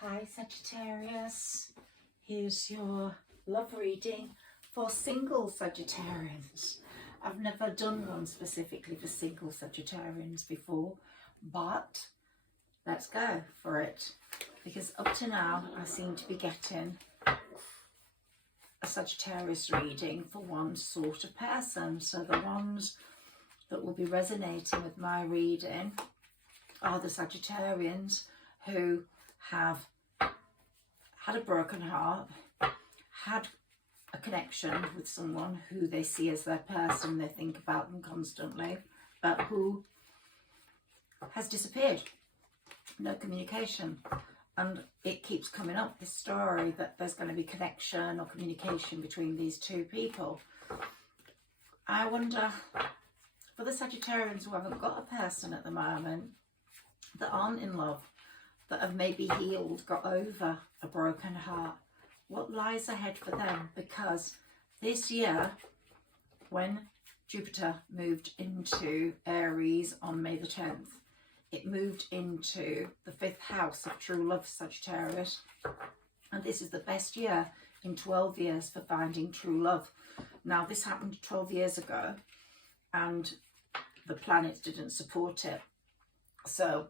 Hi Sagittarius, here's your love reading for single Sagittarians. I've never done one specifically for single Sagittarians before, but let's go for it, because up to now I seem to be getting a Sagittarius reading for one sort of person. So the ones that will be resonating with my reading are the Sagittarians who have had a broken heart, had a connection with someone who they see as their person, they think about them constantly, but who has disappeared, no communication. And it keeps coming up, this story, that there's going to be connection or communication between these two people. I wonder, for the Sagittarians who haven't got a person at the moment, that aren't in love, that have maybe healed, got over a broken heart, what lies ahead for them? Because this year, when Jupiter moved into Aries on May the 10th, it moved into the 5th house of true love, Sagittarius. And this is the best year in 12 years for finding true love. Now, this happened 12 years ago and the planets didn't support it. So,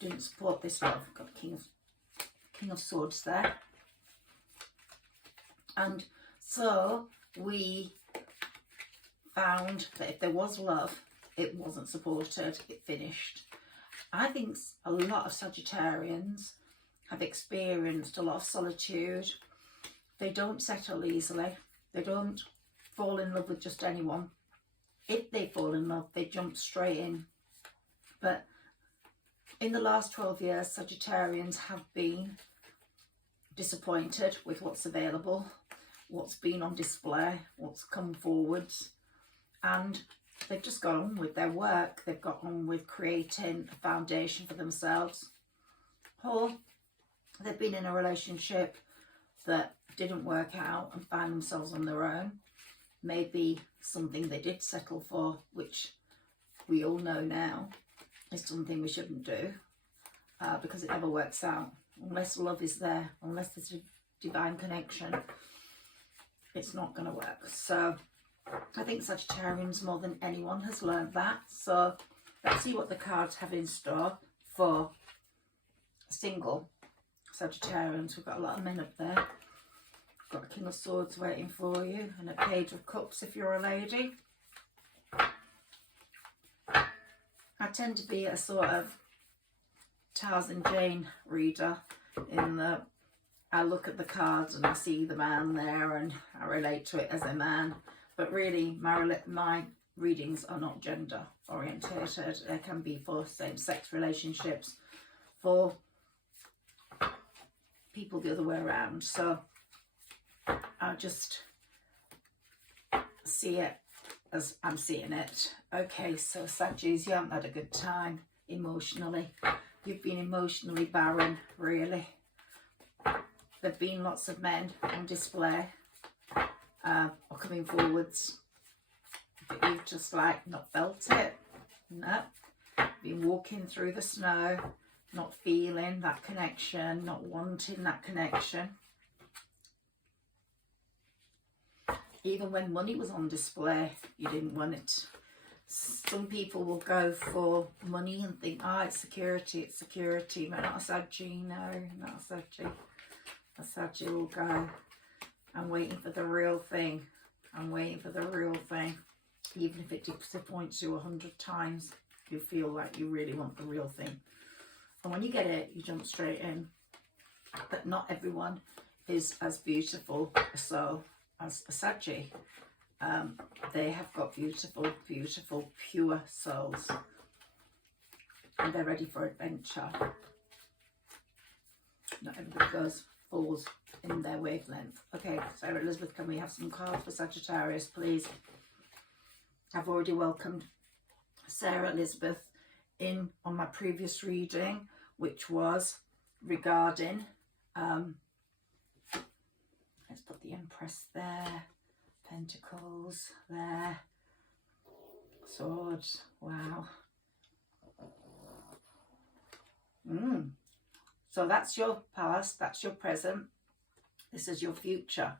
didn't support this love. Got King of Swords there. And so we found that if there was love, it wasn't supported, it finished. I think a lot of Sagittarians have experienced a lot of solitude. They don't settle easily. They don't fall in love with just anyone. If they fall in love, they jump straight in. But in the last 12 years, Sagittarians have been disappointed with what's available, what's been on display, what's come forwards, and they've just got on with their work. They've got on with creating a foundation for themselves. Or they've been in a relationship that didn't work out and found themselves on their own. Maybe something they did settle for, which we all know now is something we shouldn't do, because it never works out. Unless love is there, unless there's a divine connection, it's not going to work. So I think Sagittarians more than anyone has learned that. So let's see what the cards have in store for single Sagittarians. We've got a lot of men up there. We've got a King of Swords waiting for you and a Page of Cups if you're a lady. I tend to be a sort of Tarzan Jane reader in that I look at the cards and I see the man there and I relate to it as a man. But really, my readings are not gender orientated. They can be for same-sex relationships, for people the other way around. So I just see it as I'm seeing it. Okay, so Sagittarius, you haven't had a good time emotionally. You've been emotionally barren, really. There've been lots of men on display or coming forwards, but you've just like not felt it. No, been walking through the snow, not feeling that connection, not wanting that connection. Even when money was on display, you didn't want it. Some people will go for money and think, oh, it's security, it's security. But not a Saggy, no, not a Saggy. A Saggy will go, I'm waiting for the real thing. I'm waiting for the real thing. Even if it disappoints you 100 times, you feel like you really want the real thing. And when you get it, you jump straight in. But not everyone is as beautiful a soul as a Saggy. They have got beautiful, beautiful, pure souls. And they're ready for adventure. Not everybody falls in their wavelength. Okay, Sarah Elizabeth, can we have some cards for Sagittarius, please? I've already welcomed Sarah Elizabeth in on my previous reading, which was regarding, let's put the Empress there, Pentacles there, Swords, wow. So that's your past, that's your present, this is your future.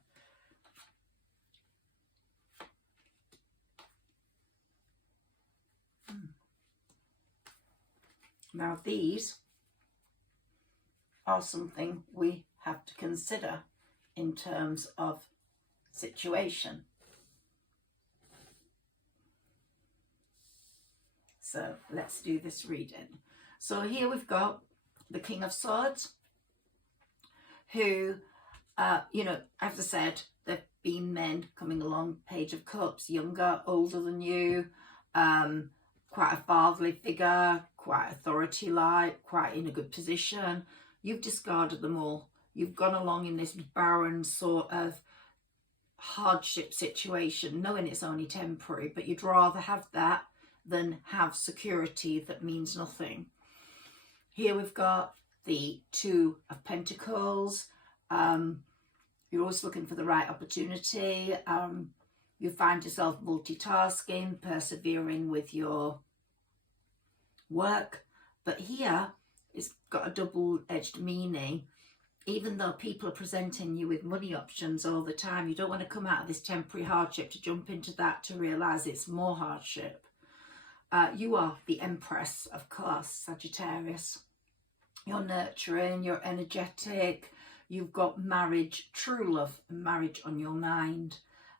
Now these are something we have to consider in terms of situation. So let's do this reading. So here we've got the King of Swords, who, you know, as I said, there've been men coming along. Page of Cups, younger, older than you, quite a fatherly figure, quite authority-like, quite in a good position. You've discarded them all. You've gone along in this barren sort of hardship situation, knowing it's only temporary, but you'd rather have that than have security that means nothing. Here we've got the Two of Pentacles. You're always looking for the right opportunity. You find yourself multitasking, persevering with your work. But here it's got a double-edged meaning. Even though people are presenting you with money options all the time, you don't want to come out of this temporary hardship to jump into that to realise it's more hardship. You are the Empress, of course, Sagittarius. You're nurturing, you're energetic, you've got marriage, true love and marriage on your mind,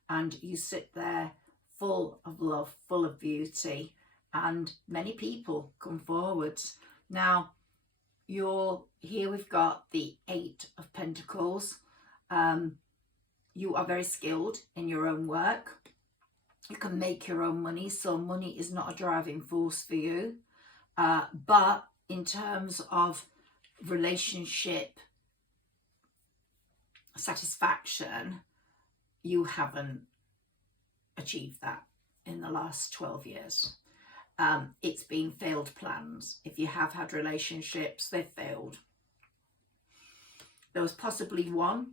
and you sit there full of love, full of beauty, and many people come forwards. Now, here we've got the Eight of Pentacles. You are very skilled in your own work. You can make your own money, so money is not a driving force for you. But in terms of relationship satisfaction, you haven't achieved that in the last 12 years. It's been failed plans. If you have had relationships, they've failed. There was possibly one,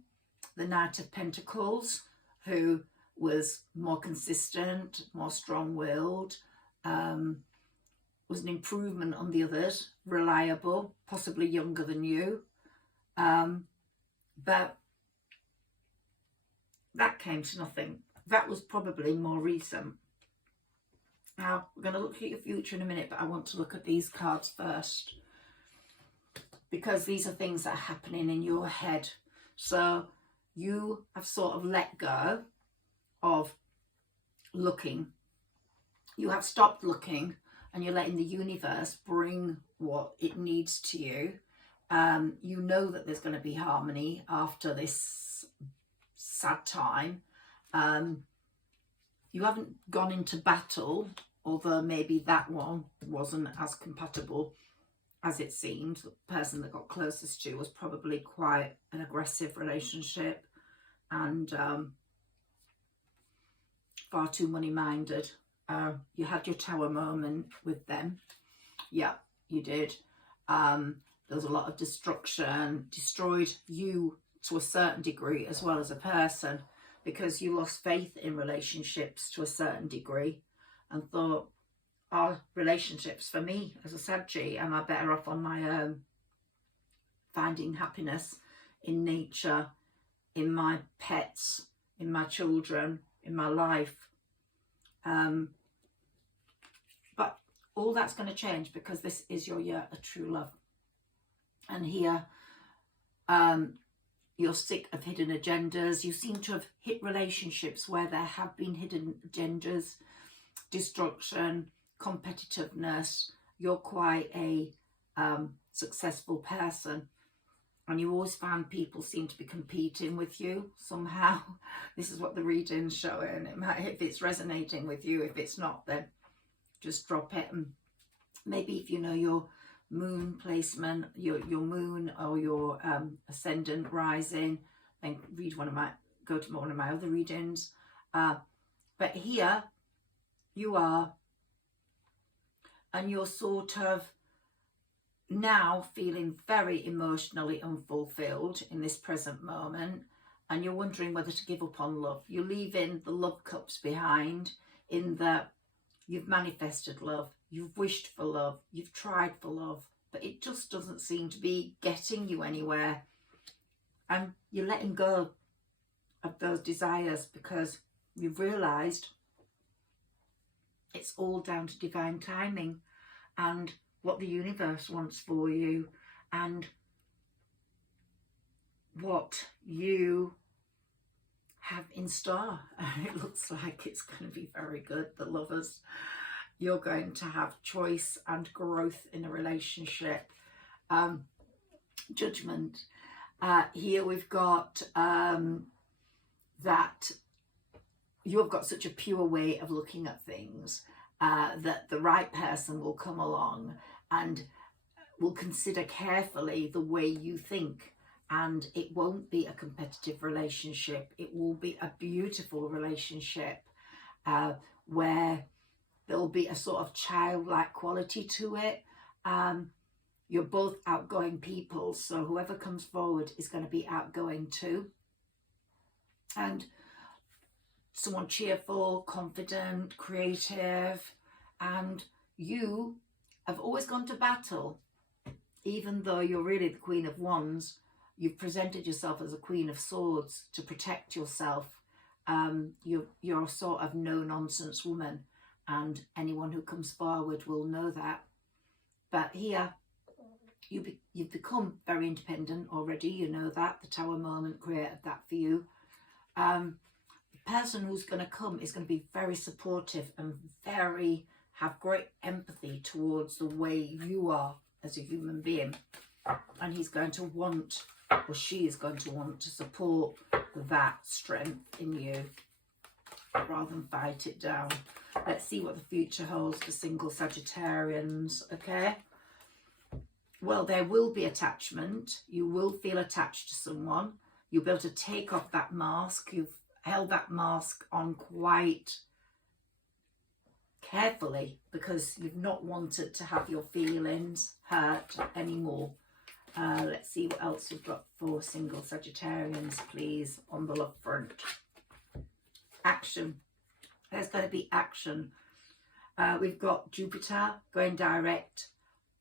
the Knight of Pentacles, who was more consistent, more strong-willed, was an improvement on the others, reliable, possibly younger than you. But that came to nothing. That was probably more recent. Now, we're going to look at your future in a minute, but I want to look at these cards first, because these are things that are happening in your head. So you have sort of let go of looking. You have stopped looking, and you're letting the universe bring what it needs to you. You know that there's going to be harmony after this sad time. You haven't gone into battle, although maybe that one wasn't as compatible as it seemed. The person that got closest to was probably quite an aggressive relationship and far too money-minded. You had your tower moment with them. Yeah, you did. There was a lot of destruction, destroyed you to a certain degree as well as a person, because you lost faith in relationships to a certain degree and thought, are relationships for me as a Saggy? Am I better off on my own? Finding happiness in nature, in my pets, in my children, in my life. But all that's going to change, because this is your year of true love. And here, you're sick of hidden agendas. You seem to have hit relationships where there have been hidden agendas, destruction, competitiveness. You're quite a successful person, and you always find people seem to be competing with you somehow. This is what the reading's showing. It might, if it's resonating with you. If it's not, then just drop it. And maybe if you know your moon placement, your moon or your ascendant rising, then go to one of my other readings. But here you are, and you're sort of now feeling very emotionally unfulfilled in this present moment, and you're wondering whether to give up on love. You're leaving the love cups behind, in that you've manifested love, you've wished for love, you've tried for love, but it just doesn't seem to be getting you anywhere. And you're letting go of those desires because you've realised it's all down to divine timing and what the universe wants for you and what you have in store. And it looks like it's going to be very good. The lovers, you're going to have choice and growth in a relationship. Judgment. Here we've got that you have got such a pure way of looking at things that the right person will come along and will consider carefully the way you think, and it won't be a competitive relationship. It will be a beautiful relationship where there'll be a sort of childlike quality to it. You're both outgoing people, so whoever comes forward is going to be outgoing too. And someone cheerful, confident, creative, and you have always gone to battle. Even though you're really the Queen of Wands, you've presented yourself as a Queen of Swords to protect yourself. You're a sort of no-nonsense woman, and anyone who comes forward will know that. But here, you've become very independent already. You know that. The Tower moment created that for you. The person who's going to come is going to be very supportive and have great empathy towards the way you are as a human being. And he's going to want, or she is going to want, to support that strength in you rather than fight it down. Let's see what the future holds for single Sagittarians, okay? Well, there will be attachment. You will feel attached to someone. You'll be able to take off that mask. You've held that mask on quite carefully because you've not wanted to have your feelings hurt anymore. Let's see what else we've got for single Sagittarians, please, on the love front. Action. There's going to be action. We've got Jupiter going direct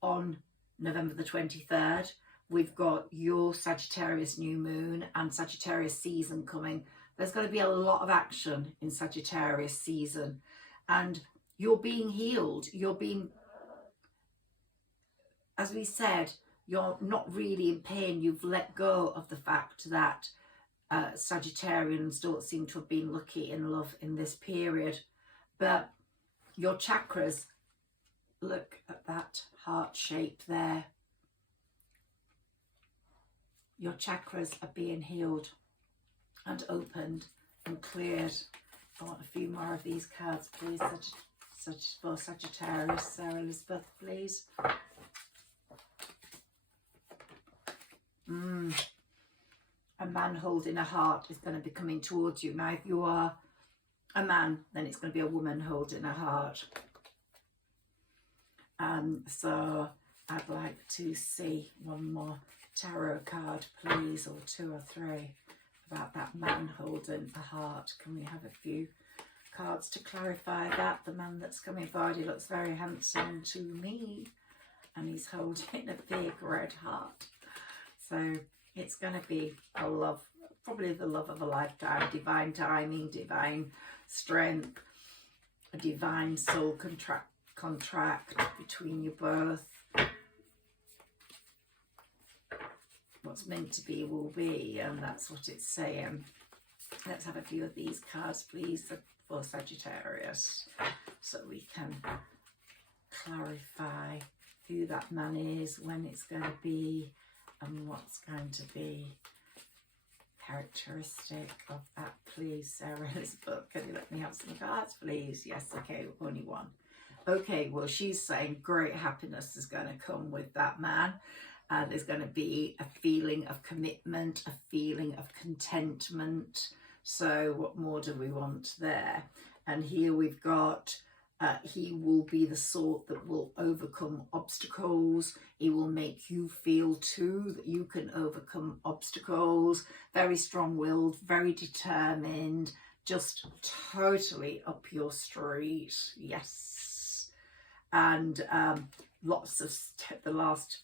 on November the 23rd. We've got your Sagittarius new moon and Sagittarius season coming. There's going to be a lot of action in Sagittarius season, and you're being healed. You're being, as we said, you're not really in pain. You've let go of the fact that Sagittarians don't seem to have been lucky in love in this period. But your chakras, look at that heart shape there. Your chakras are being healed and opened and cleared. I want a few more of these cards, please. For Sagittarius, Sarah Elizabeth, please. A man holding a heart is going to be coming towards you. Now, if you are a man, then it's going to be a woman holding a heart. So I'd like to see one more tarot card, please, or two or three, about that man holding a heart. Can we have a few cards to clarify that? The man that's coming forward, he looks very handsome to me, and he's holding a big red heart. So it's going to be a love, probably the love of a lifetime, divine timing, divine strength, a divine soul contract between you both. What's meant to be will be, and that's what it's saying. Let's have a few of these cards, please, for Sagittarius, so we can clarify who that man is, when it's going to be, and what's going to be characteristic of that, please. Sarah Elizabeth, can you let me have some cards, please? Yes, okay, only one. Okay, well, she's saying great happiness is going to come with that man. There's going to be a feeling of commitment, a feeling of contentment. So what more do we want there? And here we've got, he will be the sort that will overcome obstacles. He will make you feel too that you can overcome obstacles. Very strong-willed, very determined, just totally up your street. Yes. And lots of the last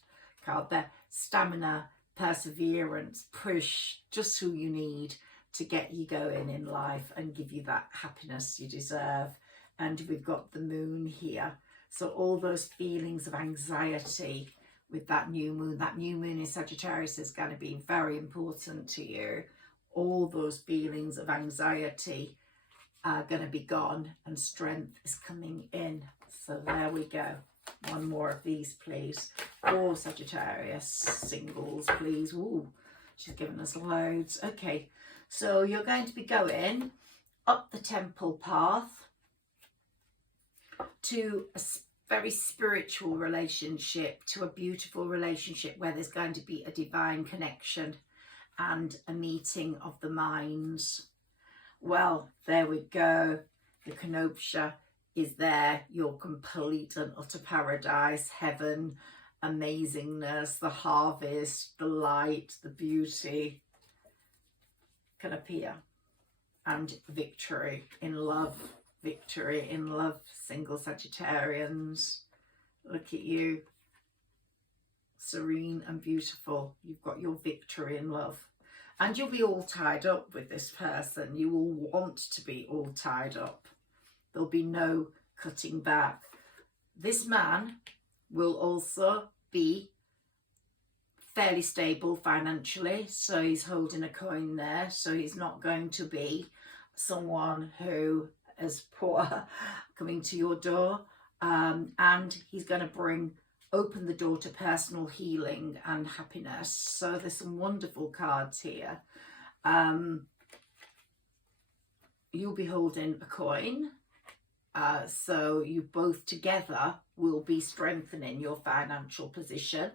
card there, stamina, perseverance, push, just who you need to get you going in life and give you that happiness you deserve. And we've got the moon here, so all those feelings of anxiety with that new moon in Sagittarius is going to be very important to you. All those feelings of anxiety are going to be gone and strength is coming in. So there we go. One more of these, please. For Sagittarius singles, please. Ooh, she's given us loads. Okay, so you're going to be going up the temple path to a very spiritual relationship, to a beautiful relationship where there's going to be a divine connection and a meeting of the minds. Well, there we go. The Canopia is there, your complete and utter paradise, heaven, amazingness, the harvest, the light, the beauty can appear. And victory in love, single Sagittarians. Look at you, serene and beautiful. You've got your victory in love. And you'll be all tied up with this person. You will want to be all tied up. There'll be no cutting back. This man will also be fairly stable financially. So he's holding a coin there. So he's not going to be someone who is poor coming to your door. And he's going to open the door to personal healing and happiness. So there's some wonderful cards here. You'll be holding a coin. So you both together will be strengthening your financial position.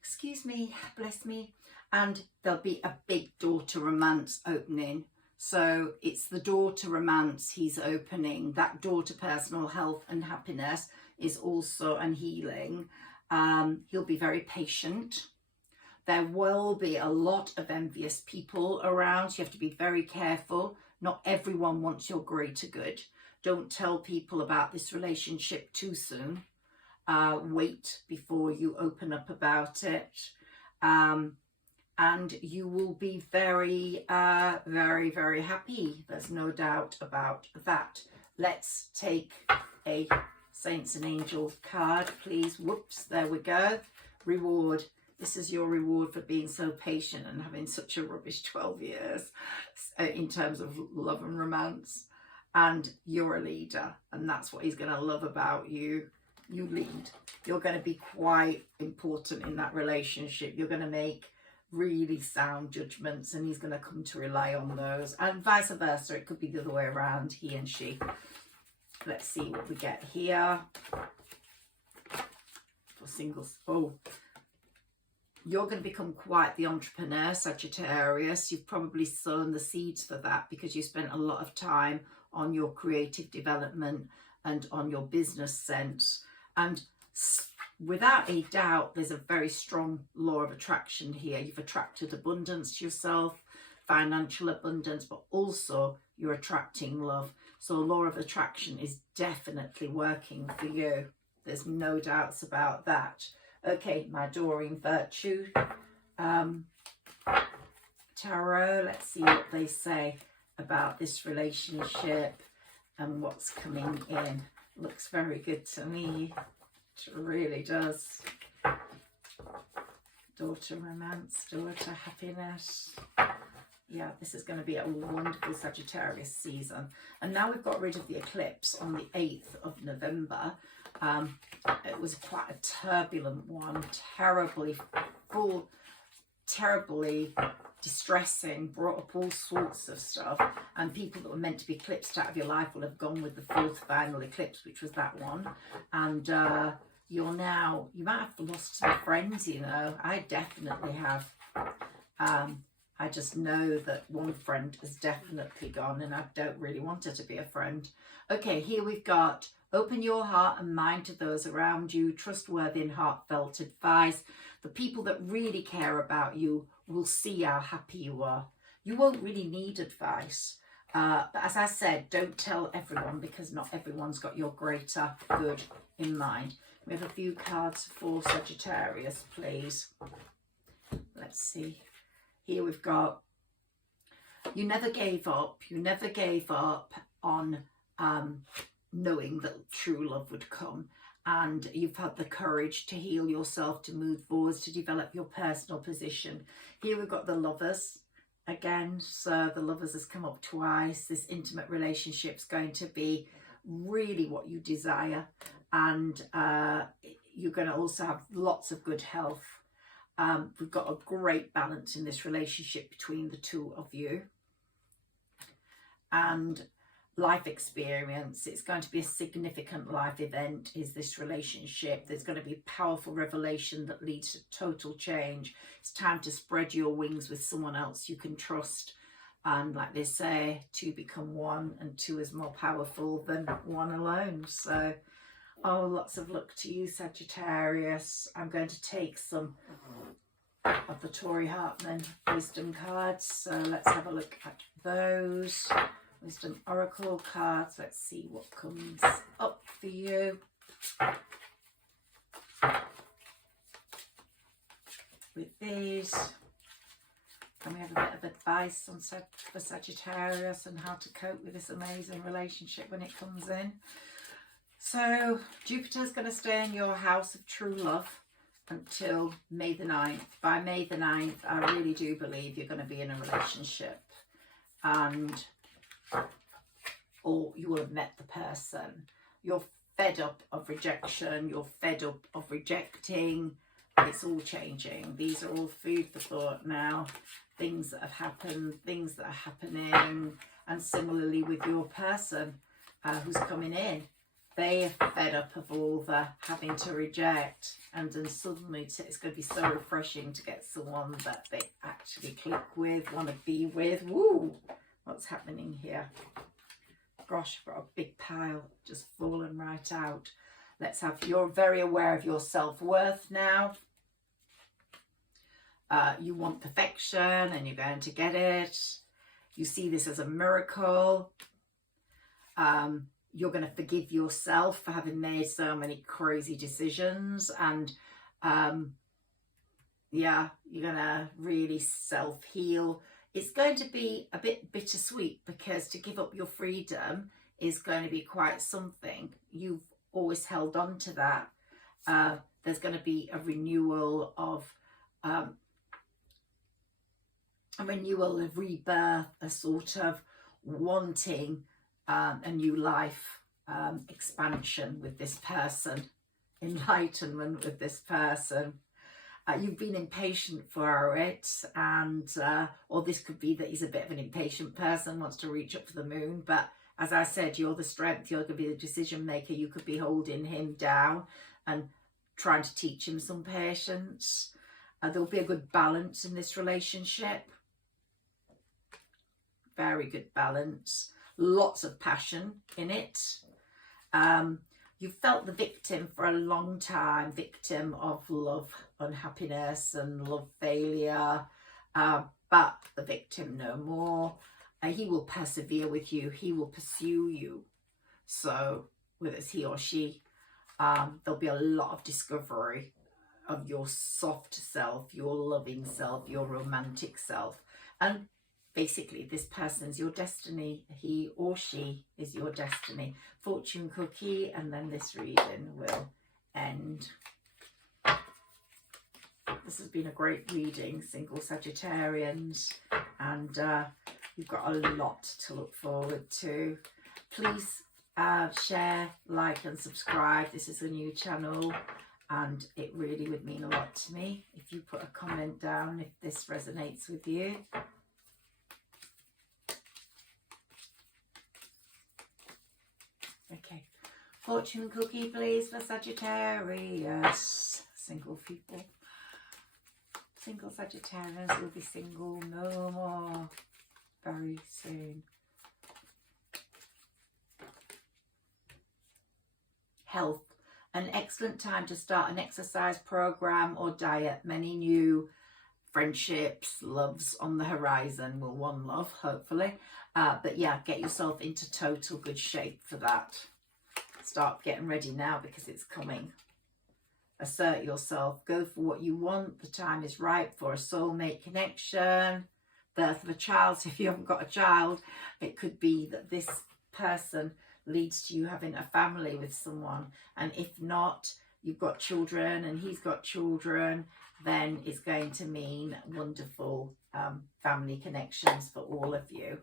Excuse me, bless me. And there'll be a big door to romance opening. So it's the door to romance he's opening. That door to personal health and happiness is also an healing. He'll be very patient. There will be a lot of envious people around. You have to be very careful. Not everyone wants your greater good. Don't tell people about this relationship too soon. Wait before you open up about it. And you will be very, very happy. There's no doubt about that. Let's take a Saints and Angels card, please. Whoops, there we go. Reward. This is your reward for being so patient and having such a rubbish 12 years in terms of love and romance. And you're a leader, and that's what he's going to love about you. You lead. You're going to be quite important in that relationship. You're going to make really sound judgments, and he's going to come to rely on those, and vice versa. It could be the other way around, he and she. Let's see what we get here for singles. Oh, you're going to become quite the entrepreneur, Sagittarius. You've probably sown the seeds for that because you spent a lot of time on your creative development and on your business sense. And without a doubt, there's a very strong law of attraction here. You've attracted abundance to yourself, financial abundance, but also you're attracting love. So law of attraction is definitely working for you. There's no doubts about that. Okay, my Doreen Virtue Tarot. Let's see what they say about this relationship and what's coming in. Looks very good to me. It really does. Daughter romance, daughter happiness. Yeah, this is going to be a wonderful Sagittarius season. And now we've got rid of the eclipse on the 8th of November. It was quite a turbulent one, terribly distressing, brought up all sorts of stuff. And people that were meant to be eclipsed out of your life will have gone with the fourth final eclipse, which was that one. And you might have lost some friends, you know. I definitely have. I just know that one friend is definitely gone, and I don't really want her to be a friend. Okay, here we've got open your heart and mind to those around you, trustworthy and heartfelt advice. The people that really care about you will see how happy you are. You won't really need advice. But as I said, don't tell everyone, because not everyone's got your greater good in mind. We have a few cards for Sagittarius, please. Let's see. Here we've got, you never gave up. You never gave up on knowing that true love would come. And you've had the courage to heal yourself, to move forwards, to develop your personal position. Here we've got the Lovers again. So the Lovers has come up twice. This intimate relationship's going to be really what you desire. And you're going to also have lots of good health. We've got a great balance in this relationship between the two of you. And life experience, it's going to be a significant life event, is this relationship. There's going to be powerful revelation that leads to total change. It's time to spread your wings with someone else you can trust. And like they say, two become one, and two is more powerful than one alone. So, oh, lots of luck to you, Sagittarius. I'm going to take some of the Tory Hartman wisdom cards. So let's have a look at those. Wisdom Oracle cards. Let's see what comes up for you. With these. And we have a bit of advice on for Sagittarius and how to cope with this amazing relationship when it comes in. So Jupiter's going to stay in your house of true love until May the 9th. By May the 9th, I really do believe you're going to be in a relationship. And or you will have met the person. You're fed up of rejection. You're fed up of rejecting. It's all changing. These are all food for thought now. Things that have happened, things that are happening. And similarly with your person who's coming in. They are fed up of all the having to reject. And then suddenly it's going to be so refreshing to get someone that they actually click with, want to be with. Woo! What's happening here? Gosh, I've got a big pile just fallen right out. Let's have, you're very aware of your self-worth now. You want perfection and you're going to get it. You see this as a miracle. You're going to forgive yourself for having made so many crazy decisions. And yeah, you're going to really self-heal. It's going to be a bit bittersweet, because to give up your freedom is going to be quite something. You've always held on to that. There's going to be a renewal of rebirth, a sort of wanting a new life, expansion with this person, enlightenment with this person. You've been impatient for it, and or this could be that he's a bit of an impatient person, wants to reach up for the moon. But as I said, you're the strength, you're going to be the decision maker. You could be holding him down and trying to teach him some patience. There'll be a good balance in this relationship. Very good balance. Lots of passion in it. You've felt the victim for a long time, victim of love unhappiness and love failure, but the victim no more. He will persevere with you. He will pursue you. So whether it's he or she, there'll be a lot of discovery of your soft self, your loving self, your romantic self. And basically, this person's your destiny. He or she is your destiny. Fortune cookie, and then this reading will end. This has been a great reading, single Sagittarians, and you've got a lot to look forward to. Please share, like and subscribe. This is a new channel, and it really would mean a lot to me if you put a comment down if this resonates with you. Okay, fortune cookie please for Sagittarius. Single people. Single Sagittarians will be single no more very soon. Health. An excellent time to start an exercise program or diet. Many new friendships, loves on the horizon. Well, one love, hopefully. But yeah, get yourself into total good shape for that. Start getting ready now because it's coming. Assert yourself. Go for what you want. The time is right for a soulmate connection. Birth of a child. So if you haven't got a child, it could be that this person leads to you having a family with someone. And if not, you've got children and he's got children, then it's going to mean wonderful family connections for all of you.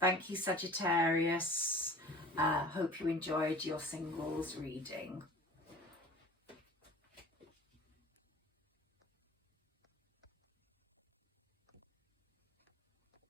Thank you, Sagittarius. Hope you enjoyed your singles reading.